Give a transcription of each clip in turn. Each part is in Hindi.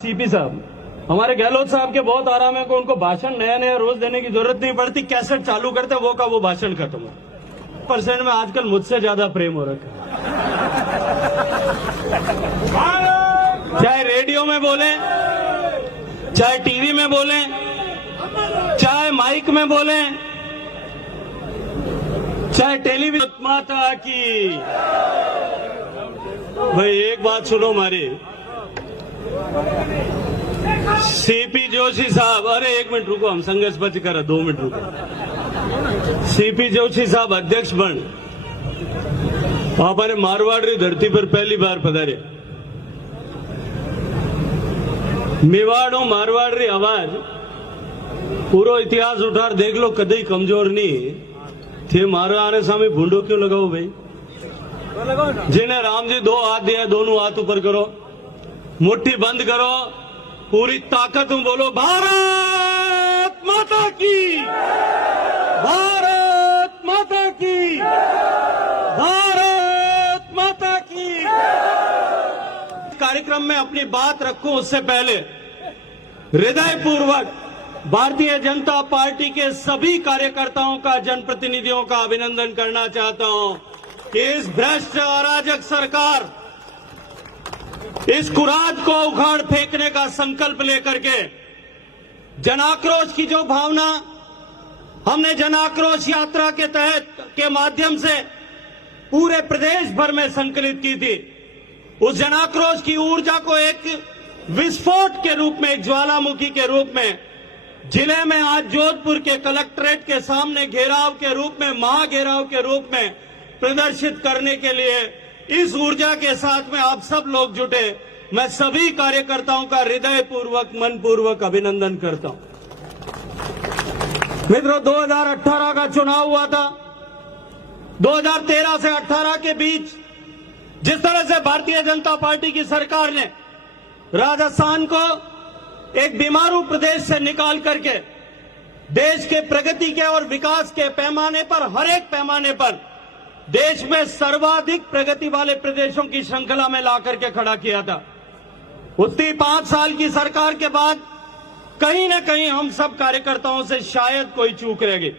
सीपी साहब, हमारे गहलोत साहब के बहुत आराम है को उनको भाषण नया नया रोज देने की जरूरत नहीं पड़ती। कैसेट चालू करते वो का वो भाषण खत्म हो। परसेंट में आजकल मुझसे ज्यादा प्रेम हो रखा है। चाहे रेडियो में बोले, चाहे टीवी में बोले, चाहे माइक में बोले, चाहे टेलीविजन। माता की भाई एक बात सुनो हमारी। सीपी जोशी साहब, अरे एक मिनट रुको, हम संघर्ष बच कर 2 मिनट रुको। सीपी जोशी साहब अध्यक्ष बन हमारे मारवाड़ी धरती पर पहली बार पधारे। मेवाड़ो मारवाड़ी आवाज पूरो इतिहास उठार देख लो, कदई कमजोर नहीं थे। मारा आने सामने भूंडो क्यों लगाओ भाई? जिन्हें राम जी 2 हाथ दिया, दोनों हाथ ऊपर करो, मुट्ठी बंद करो, पूरी ताकत में बोलो भारत माता की, भारत माता की, भारत माता की। कार्यक्रम में अपनी बात रखूं उससे पहले हृदयपूर्वक भारतीय जनता पार्टी के सभी कार्यकर्ताओं का, जनप्रतिनिधियों का अभिनंदन करना चाहता हूं। इस भ्रष्ट अराजक सरकार, इस कुराद को उखाड़ फेंकने का संकल्प लेकर के जनाक्रोश की जो भावना हमने जनाक्रोश यात्रा के तहत के माध्यम से पूरे प्रदेश भर में संकलित की थी, उस जनाक्रोश की ऊर्जा को एक विस्फोट के रूप में, एक ज्वालामुखी के रूप में जिले में आज जोधपुर के कलेक्ट्रेट के सामने घेराव के रूप में, महाघेराव के रूप में प्रदर्शित करने के लिए इस ऊर्जा के साथ में आप सब लोग जुटे। मैं सभी कार्यकर्ताओं का हृदयपूर्वक, मनपूर्वक अभिनंदन करता हूं। मित्रों, 2018 का चुनाव हुआ था। 2013 से 18 के बीच जिस तरह से भारतीय जनता पार्टी की सरकार ने राजस्थान को एक बीमारू प्रदेश से निकाल करके देश के प्रगति के और विकास के पैमाने पर, हर एक पैमाने पर देश में सर्वाधिक प्रगति वाले प्रदेशों की श्रृंखला में ला करके खड़ा किया था। उतनी 5 साल की सरकार के बाद कहीं न कहीं हम सब कार्यकर्ताओं से शायद कोई चूक रह गई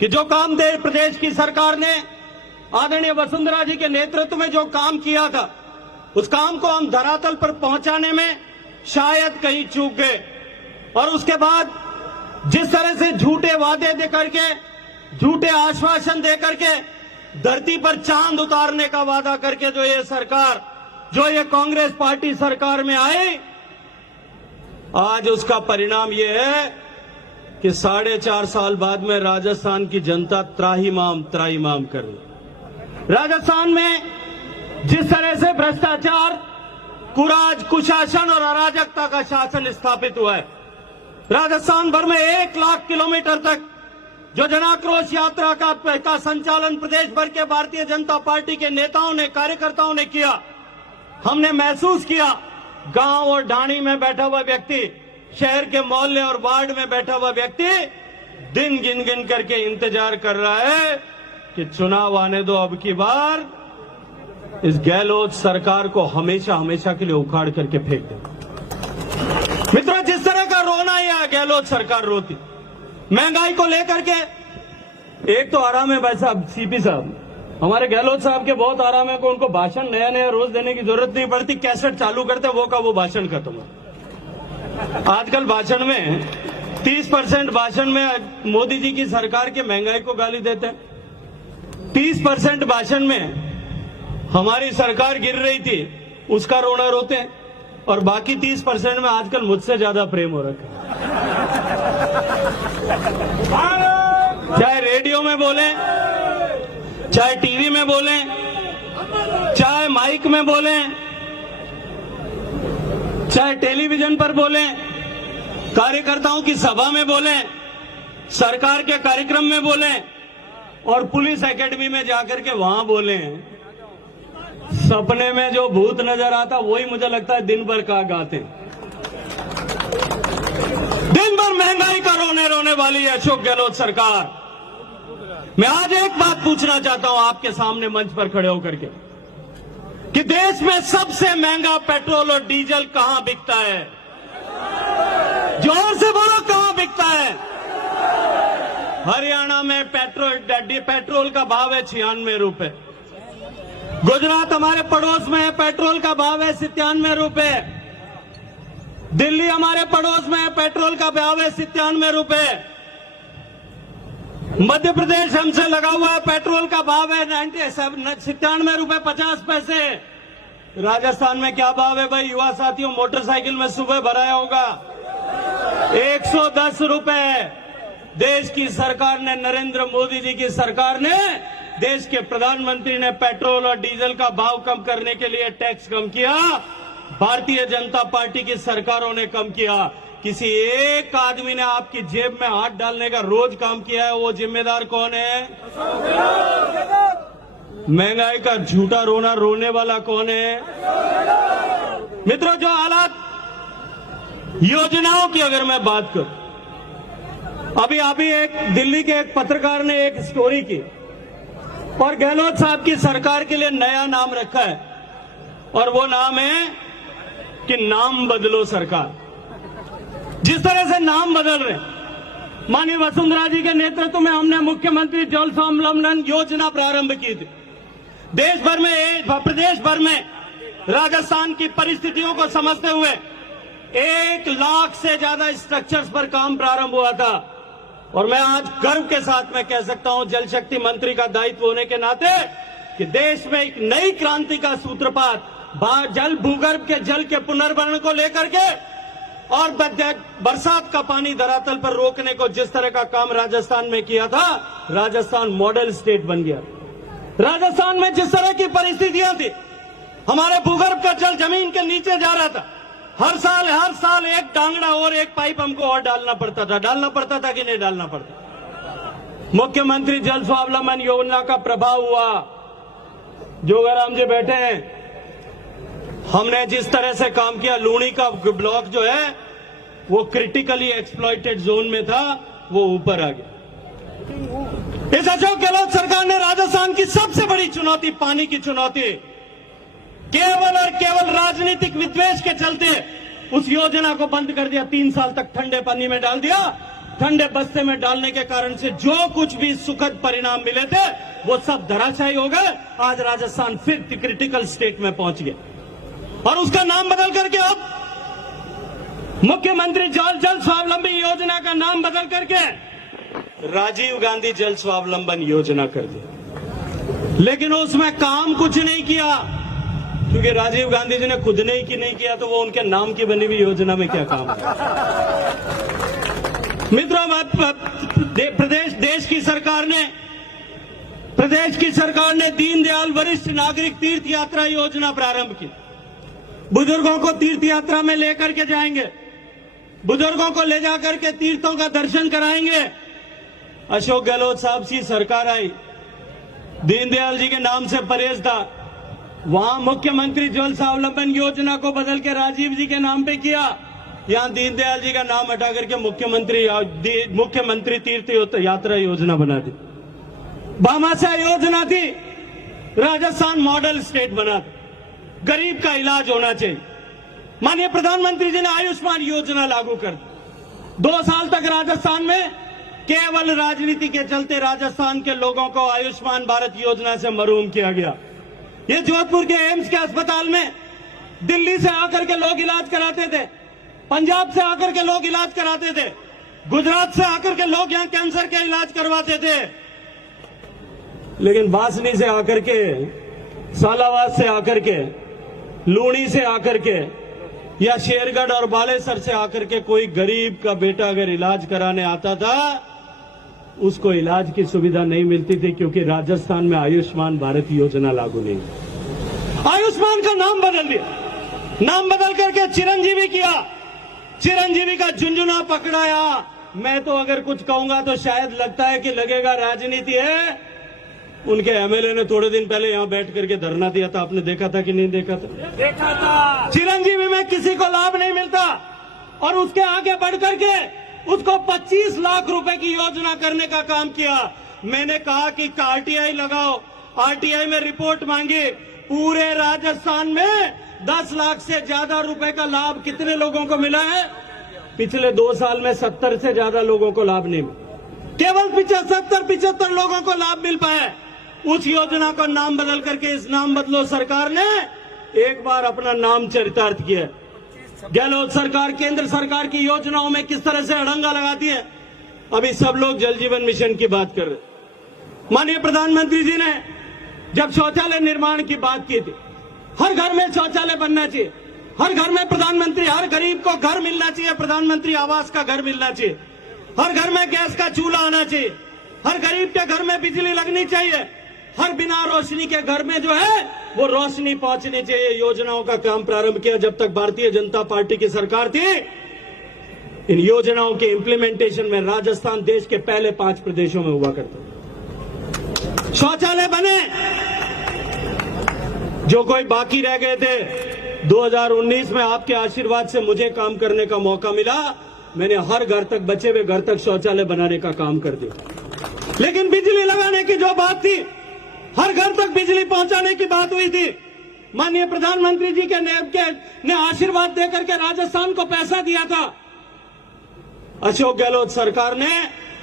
कि जो काम प्रदेश की सरकार ने आदरणीय वसुंधरा जी के नेतृत्व में जो काम किया था, उस काम को हम धरातल पर पहुंचाने में शायद कहीं चूक गए। और उसके बाद जिस तरह से झूठे वादे देकर के, झूठे आश्वासन देकर के धरती पर चांद उतारने का वादा करके जो ये सरकार, जो ये कांग्रेस पार्टी सरकार में आई, आज उसका परिणाम ये है कि 4.5 साल बाद में राजस्थान की जनता त्राहिमाम कर रही। राजस्थान में जिस तरह से भ्रष्टाचार, कुराज, कुशासन और अराजकता का शासन स्थापित हुआ है, राजस्थान भर में 1 लाख किलोमीटर तक जो जनाक्रोश यात्रा का संचालन प्रदेश भर के भारतीय जनता पार्टी के नेताओं ने, कार्यकर्ताओं ने किया, हमने महसूस किया। गांव और ढाणी में बैठा हुआ व्यक्ति, शहर के मोहल्ले और वार्ड में बैठा हुआ व्यक्ति दिन गिन गिन करके इंतजार कर रहा है कि चुनाव आने दो, अब की बार इस गहलोत सरकार को हमेशा हमेशा के लिए उखाड़ करके फेंक दे। मित्रों, जिस तरह का रोना यह गहलोत सरकार रोती, महंगाई को लेकर के, एक तो आराम है भाई साहब, सीपी साहब, हमारे गहलोत साहब के बहुत आराम है को उनको भाषण नया नया रोज देने की जरूरत नहीं पड़ती। कैसेट चालू करते वो का वो भाषण खत्म हो। आजकल भाषण में 30% भाषण में मोदी जी की सरकार के महंगाई को गाली देते हैं, 30% भाषण में हमारी सरकार गिर रही थी उसका रोना रोते हैं, और बाकी 30% में आजकल मुझसे ज्यादा प्रेम हो रखा है। चाहे रेडियो में बोले, चाहे टीवी में बोले, चाहे माइक में बोले, चाहे टेलीविजन पर बोले, कार्यकर्ताओं की सभा में बोले, सरकार के कार्यक्रम में बोले, और पुलिस एकेडमी में जाकर के वहां बोले, सपने में जो भूत नजर आता वही मुझे लगता है दिन भर का गाते। दिन भर महंगाई का रोने वाली है अशोक गहलोत सरकार। मैं आज एक बात पूछना चाहता हूं आपके सामने मंच पर खड़े होकर के, कि देश में सबसे महंगा पेट्रोल और डीजल कहां बिकता है? जोर से बोलो, कहां बिकता है? हरियाणा में पेट्रोल का भाव है 96 रुपए। गुजरात हमारे पड़ोस में है, पेट्रोल का भाव है 97 रुपए। दिल्ली हमारे पड़ोस में है, पेट्रोल का भाव है 97 रुपए। मध्य प्रदेश हमसे लगा हुआ है, पेट्रोल का भाव है 97 रुपए 50 पैसे। राजस्थान में क्या भाव है भाई? युवा साथियों, मोटरसाइकिल में सुबह भराया होगा 110 रुपए। देश की सरकार ने, नरेंद्र मोदी जी की सरकार ने, देश के प्रधानमंत्री ने पेट्रोल और डीजल का भाव कम करने के लिए टैक्स कम किया। भारतीय जनता पार्टी की सरकारों ने कम किया। किसी एक आदमी ने आपकी जेब में हाथ डालने का रोज काम किया है? वो जिम्मेदार कौन है? महंगाई का झूठा रोना रोने वाला कौन है? मित्रों, जो हालात योजनाओं की अगर मैं बात करूं, अभी एक दिल्ली के एक पत्रकार ने एक स्टोरी की और गहलोत साहब की सरकार के लिए नया नाम रखा है और वो नाम है कि नाम बदलो सरकार। जिस तरह से नाम बदल रहे, माननीय वसुंधरा जी के नेतृत्व में हमने मुख्यमंत्री जल स्वावलंबन योजना प्रारंभ की थी। देश भर में, प्रदेश भर में राजस्थान की परिस्थितियों को समझते हुए 1 लाख से ज्यादा स्ट्रक्चर्स पर काम प्रारंभ हुआ था। और मैं आज गर्व के साथ में कह सकता हूं, जल शक्ति मंत्री का दायित्व होने के नाते, कि देश में एक नई क्रांति का सूत्रपात भूगर्भ के जल के पुनर्भरण को लेकर के और बरसात का पानी धरातल पर रोकने को जिस तरह का काम राजस्थान में किया था, राजस्थान मॉडल स्टेट बन गया। राजस्थान में जिस तरह की परिस्थितियां थी, हमारे भूगर्भ का जल जमीन के नीचे जा रहा था। हर साल एक डांगड़ा और एक पाइप हमको और डालना पड़ता था कि नहीं डालना पड़ता? मुख्यमंत्री जल स्वावलंबन योजना का प्रभाव हुआ। जोगाराम जी बैठे हैं, हमने जिस तरह से काम किया, लूणी का ब्लॉक जो है वो क्रिटिकली एक्सप्लॉइटेड जोन में था, वो ऊपर आ गया। इस अशोक गहलोत सरकार ने राजस्थान की सबसे बड़ी चुनौती, पानी की चुनौती, केवल और केवल राजनीतिक विद्वेष के चलते उस योजना को बंद कर दिया। 3 साल तक ठंडे पानी में डाल दिया। ठंडे बस्ते में डालने के कारण से जो कुछ भी सुखद परिणाम मिले थे वो सब धराशायी हो गए। आज राजस्थान फिर क्रिटिकल स्टेट में पहुंच गया और उसका नाम बदल करके अब मुख्यमंत्री जल स्वावलंबन योजना का नाम बदल करके राजीव गांधी जल स्वावलंबन योजना कर दिया। लेकिन उसमें काम कुछ नहीं किया, क्योंकि राजीव गांधी जी ने खुद ने ही नहीं किया, तो वो उनके नाम की बनी हुई योजना में क्या काम है? मित्रों, प्रदेश की सरकार ने दीनदयाल वरिष्ठ नागरिक तीर्थ यात्रा योजना प्रारंभ की। बुजुर्गों को तीर्थ यात्रा में लेकर के जाएंगे, बुजुर्गों को ले जाकर के तीर्थों का दर्शन कराएंगे। अशोक गहलोत साहब की सरकार आई, दीनदयाल जी के नाम से परहेज था, वहां मुख्यमंत्री जल स्वावलंबन योजना को बदल के राजीव जी के नाम पे किया। यहां दीनदयाल जी का नाम हटा करके मुख्यमंत्री तीर्थ यात्रा योजना बना दी। भामाशाह योजना थी, राजस्थान मॉडल स्टेट बना था। गरीब का इलाज होना चाहिए। माननीय प्रधानमंत्री जी ने आयुष्मान योजना लागू कर दी। 2 साल तक राजस्थान में केवल राजनीति के चलते राजस्थान के लोगों को आयुष्मान भारत योजना से महरूम किया गया। ये जोधपुर के एम्स के अस्पताल में दिल्ली से आकर के लोग इलाज कराते थे, पंजाब से आकर के लोग इलाज कराते थे, गुजरात से आकर के लोग यहां कैंसर के इलाज करवाते थे। लेकिन बासनी से आकर के, सालावाद से आकर के, लूणी से आकर के या शेरगढ़ और बालेसर से आकर के कोई गरीब का बेटा अगर इलाज कराने आता था, उसको इलाज की सुविधा नहीं मिलती थी, क्योंकि राजस्थान में आयुष्मान भारत योजना लागू नहीं। आयुष्मान का नाम बदल दिया, नाम बदल करके चिरंजीवी किया। चिरंजीवी का झुंझुना पकड़ाया। मैं तो अगर कुछ कहूंगा तो शायद लगता है कि लगेगा राजनीति है। उनके एमएलए ने थोड़े दिन पहले यहां बैठ करके धरना दिया था, आपने देखा था कि नहीं देखा था? देखा था। चिरंजीवी में किसी को लाभ नहीं मिलता और उसके आगे बढ़ करके उसको 25 लाख रुपए की योजना करने का काम किया। मैंने कहा कि आरटीआई लगाओ, आरटीआई में रिपोर्ट मांगी, पूरे राजस्थान में 10 लाख से ज्यादा रुपए का लाभ कितने लोगों को मिला है? पिछले 2 साल में 70 से ज्यादा लोगों को लाभ नहीं मिला। केवल 75 लोगों को लाभ मिल पाया। उस योजना को नाम बदल करके इस नाम बदलो सरकार ने एक बार अपना नाम चरितार्थ किया। गहलोत सरकार केंद्र सरकार की योजनाओं में किस तरह से अड़ंगा लगाती है। अभी सब लोग जल जीवन मिशन की बात कर रहे। माननीय प्रधानमंत्री जी ने जब शौचालय निर्माण की बात की थी, हर घर में शौचालय बनना चाहिए, हर घर में प्रधानमंत्री, हर गरीब को घर मिलना चाहिए, प्रधानमंत्री आवास का घर मिलना चाहिए, हर घर में गैस का चूल्हा आना चाहिए, हर गरीब के घर में बिजली लगनी चाहिए, हर बिना रोशनी के घर में जो है वो रोशनी पहुंचनी चाहिए। योजनाओं का काम प्रारंभ किया जब तक भारतीय जनता पार्टी की सरकार थी। इन योजनाओं के इंप्लीमेंटेशन में राजस्थान देश के पहले 5 प्रदेशों में हुआ करता। शौचालय बने, जो कोई बाकी रह गए थे 2019 में आपके आशीर्वाद से मुझे काम करने का मौका मिला। मैंने हर घर तक, बचे हुए घर तक शौचालय बनाने का काम कर दिया। लेकिन बिजली लगाने की जो बात थी, हर घर तक बिजली पहुंचाने की बात हुई थी। माननीय प्रधानमंत्री जी के ने आशीर्वाद देकर के राजस्थान को पैसा दिया था। अशोक गहलोत सरकार ने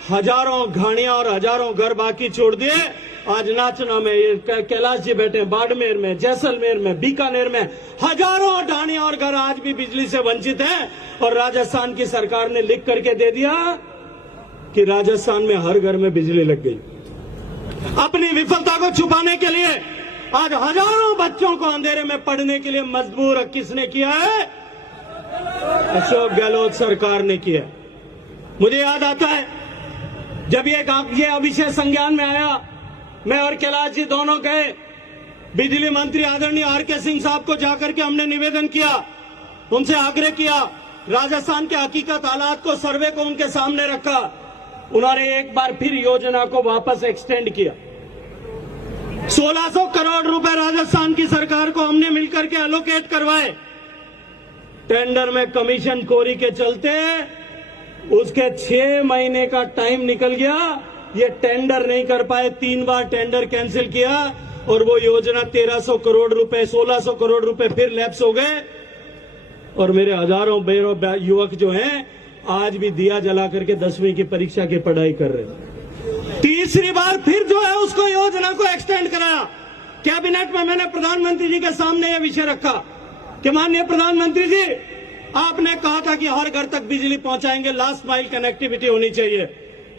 हजारों घाणियां और हजारों घर बाकी छोड़ दिए। आज नाचना में ये कैलाश जी बैठे, बाड़मेर में, जैसलमेर में, बीकानेर में हजारों ढाणियां और घर आज भी बिजली से वंचित हैं। और राजस्थान की सरकार ने लिख करके दे दिया कि राजस्थान में हर घर में बिजली लग गई। अपनी विफलता को छुपाने के लिए आज हजारों बच्चों को अंधेरे में पढ़ने के लिए मजबूर किसने किया है? अशोक गहलोत सरकार ने किया। मुझे याद आता है जब ये विषय संज्ञान में आया, मैं और कैलाश जी दोनों गए, बिजली मंत्री आदरणीय आर.के. सिंह साहब को जाकर के हमने निवेदन किया, उनसे आग्रह किया, राजस्थान के हकीकत हालात को, सर्वे को उनके सामने रखा। उन्होंने एक बार फिर योजना को वापस एक्सटेंड किया। 1600 करोड़ रुपए राजस्थान की सरकार को हमने मिलकर के एलोकेट करवाए। टेंडर में कमीशन खोरी के चलते उसके 6 महीने का टाइम निकल गया। ये टेंडर नहीं कर पाए, 3 बार टेंडर कैंसिल किया और वो योजना 1300 करोड़ रुपए, 1600 करोड़ रुपए फिर लैप्स हो गए। और मेरे हजारों युवक जो हैं आज भी दिया जला करके 10वीं की परीक्षा की पढ़ाई कर रहे हैं। तीसरी बार फिर जो है उसको योजना को एक्सटेंड कराया। कैबिनेट में मैंने प्रधानमंत्री जी के सामने यह विषय रखा कि माननीय प्रधानमंत्री जी, आपने कहा था कि हर घर तक बिजली पहुंचाएंगे, लास्ट माइल कनेक्टिविटी होनी चाहिए,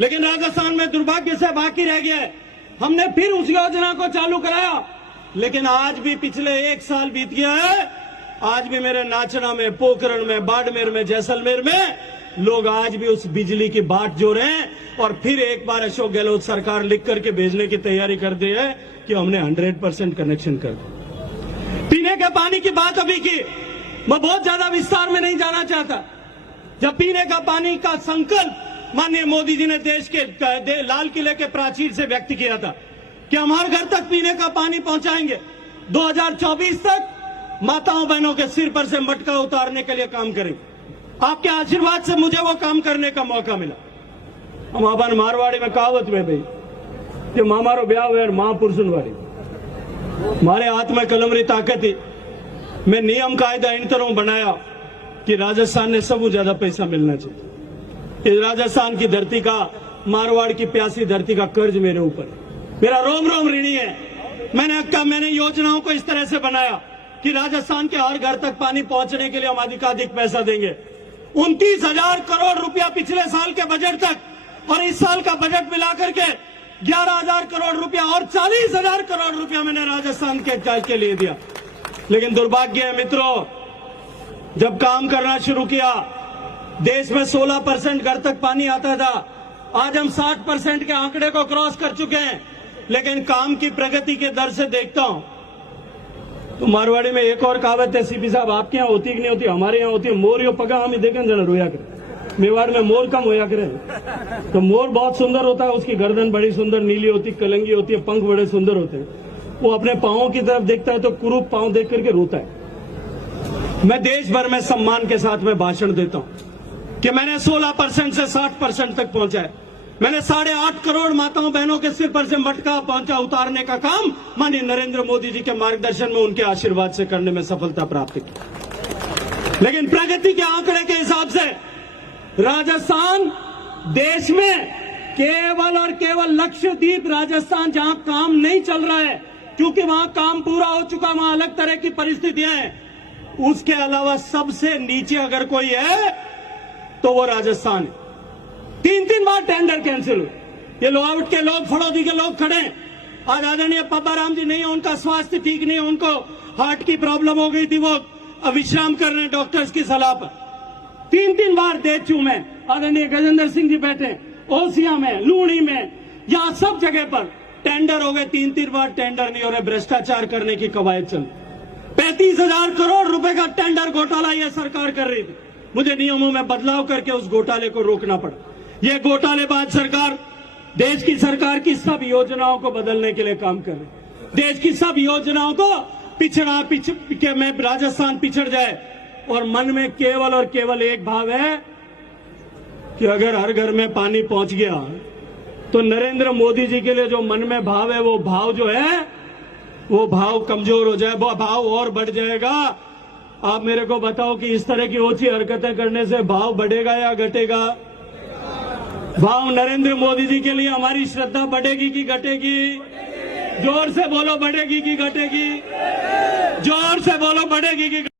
लेकिन राजस्थान में दुर्भाग्य से बाकी रह गया है। हमने फिर उस योजना को चालू कराया, लेकिन आज भी पिछले 1 साल बीत गया है, आज भी मेरे नाचना में, पोखरण में, बाड़मेर में, जैसलमेर में लोग आज भी उस बिजली की बाट जो रहे हैं। और फिर एक बार अशोक गहलोत सरकार लिख करके भेजने की तैयारी कर दी है कि हमने 100% कनेक्शन कर दिया। पीने के पानी की बात अभी की, मैं बहुत ज्यादा विस्तार में नहीं जाना चाहता। जब पीने का पानी का संकल्प माननीय मोदी जी ने देश के लाल किले के प्राचीर से व्यक्त किया था कि हम हर घर तक पीने का पानी पहुंचाएंगे, 2024 तक माताओं बहनों के सिर पर से मटका उतारने के लिए काम करेंगे। आपके आशीर्वाद से मुझे वो काम करने का मौका मिला। हम अपन मारवाड़ी में कहावत में भाई जो मामारो ब्याह हुए महापुरुषन वाली, हमारे हाथ में कलम री ताकत थी। मैं नियम कायदा इन तरह बनाया कि राजस्थान ने सबसे ज्यादा पैसा मिलना चाहिए। इस राजस्थान की धरती का, मारवाड़ की प्यासी धरती का कर्ज मेरे ऊपर, मेरा रोम रोम ऋणी है। मैंने योजनाओं को इस तरह से बनाया कि राजस्थान के हर घर तक पानी पहुंचने के लिए हम अधिकाधिक पैसा देंगे। 29,000 करोड़ रुपया पिछले साल के बजट तक और इस साल का बजट मिलाकर के 11,000 करोड़ रुपया और 40,000 करोड़ रुपया मैंने राजस्थान के लिए दिया। लेकिन दुर्भाग्य है मित्रों, जब काम करना शुरू किया, देश में 16% घर तक पानी आता था। आज हम 60% के आंकड़े को क्रॉस कर चुके हैं। लेकिन काम की प्रगति के दर से देखता हूं तो मारवाड़ी में एक और कहावत है, सीपी साहब आपके यहाँ होती कि नहीं होती, हमारे यहाँ होती है, मोर यो पगा हम देखें जरा रोया करे। मेवाड़ में मोर कम होया करे, तो मोर बहुत सुंदर होता है, उसकी गर्दन बड़ी सुंदर नीली होती, कलंगी होती है, पंख बड़े सुंदर होते हैं। वो अपने पांवों की तरफ देखता है तो कुरूप पांव देख करके रोता है। मैं देश भर में सम्मान के साथ में भाषण देता हूं कि मैंने 16% से 60% तक पहुंचा है। मैंने 8.5 करोड़ माताओं बहनों के सिर पर से मटका पहुंचा उतारने का काम माननीय नरेंद्र मोदी जी के मार्गदर्शन में उनके आशीर्वाद से करने में सफलता प्राप्त की। लेकिन प्रगति के आंकड़े के हिसाब से राजस्थान देश में केवल और केवल लक्षद्वीप राजस्थान जहां काम नहीं चल रहा है क्योंकि वहां काम पूरा हो चुका, वहां अलग तरह की परिस्थितियां हैं, उसके अलावा सबसे नीचे अगर कोई है तो वो राजस्थान है। 3 बार टेंडर कैंसिल हुए। ये लोहावट के लोग, फड़ौदी के लोग खड़े हैं। आज आदरणीय पापाराम जी नहीं है, उनका स्वास्थ्य ठीक नहीं है, उनको हार्ट की प्रॉब्लम हो गई थी, वो अब विश्राम कर रहे हैं डॉक्टर्स की सलाह पर। 3 बार देचू में आदरणीय गजेंद्र सिंह जी बैठे, ओसिया में, लूणी में, यहां सब जगह पर टेंडर हो गए। 3 बार टेंडर नहीं हो रहे, भ्रष्टाचार करने की कवायद चल। 35,000 करोड़ रुपए का टेंडर घोटाला यह सरकार कर रही थी। मुझे नियमों में बदलाव करके उस घोटाले को रोकना पड़ा। यह घोटालेबाज सरकार देश की सरकार की सब योजनाओं को बदलने के लिए काम कर रही है। देश की सब योजनाओं को में राजस्थान पिछड़ जाए और मन में केवल और केवल एक भाव है कि अगर हर घर में पानी पहुंच गया तो नरेंद्र मोदी जी के लिए जो मन में भाव है, वो भाव जो है वो भाव कमजोर हो जाए, वो भाव और बढ़ जाएगा। आप मेरे को बताओ कि इस तरह की ओछी हरकतें करने से भाव बढ़ेगा या घटेगा? भाव नरेंद्र मोदी जी के लिए हमारी श्रद्धा बढ़ेगी कि घटेगी? जोर से बोलो, बढ़ेगी कि घटेगी? जोर से बोलो, बढ़ेगी कि